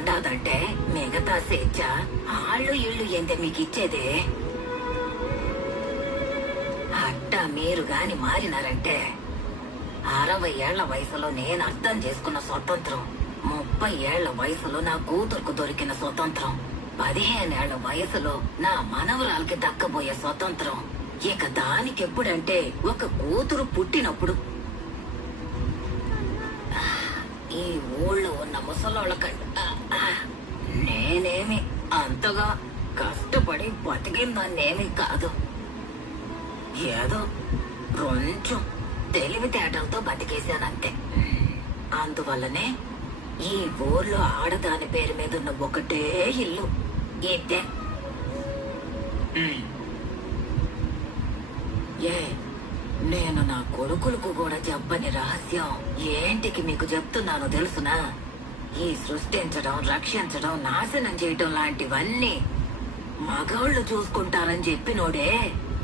ఉండాదంటే మిగతా స్వేచ్ఛ ఆళ్ళు ఇళ్ళు ఏంటే మీకు ఇచ్చేదే. అట్టా మీరు గాని మారినారంటే 60 ఏళ్ల వయసులో నేను అర్థం చేసుకున్న స్వతంత్రం, 30 ఏళ్ల వయసులో నా కూతురుకు దొరికిన స్వతంత్రం, 15 ఏళ్ల వయసులో నా మనవరాలకి దక్కబోయే స్వతంత్రం ఇక దానికెప్పుడంటే ఒక కూతురు పుట్టినప్పుడు. ఈ ఊళ్ళో ఉన్న ముసలోళ్ళకంటే నేనేమి అంతగా కష్టపడి బతికిందన్నేమీ కాదు. ఏదో కొంచెం తెలివితేటలతో బతికేశానంతే. అందువల్లనే ఈ ఊర్లో ఆడదాని పేరు మీద ఉన్న ఒకటే ఇల్లు ఇదే. ఏ నేను నా కొడుకులకు కూడా చెప్పని రహస్యం ఏంటికి మీకు చెప్తున్నానో తెలుసునా? ఈ సృష్టించడం, రక్షించడం, నాశనం చేయటం లాంటివన్నీ మగవాళ్ళు చూసుకుంటారని చెప్పినోడే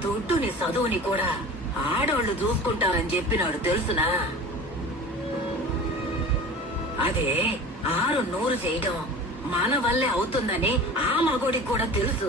దుడ్డుని చదువుని కూడా ఆడోళ్ళు చూసుకుంటారని చెప్పినాడు తెలుసునా? అదే 6 100 చేయడం మన వల్లే అవుతుందని ఆ మగోడికి కూడా తెలుసు.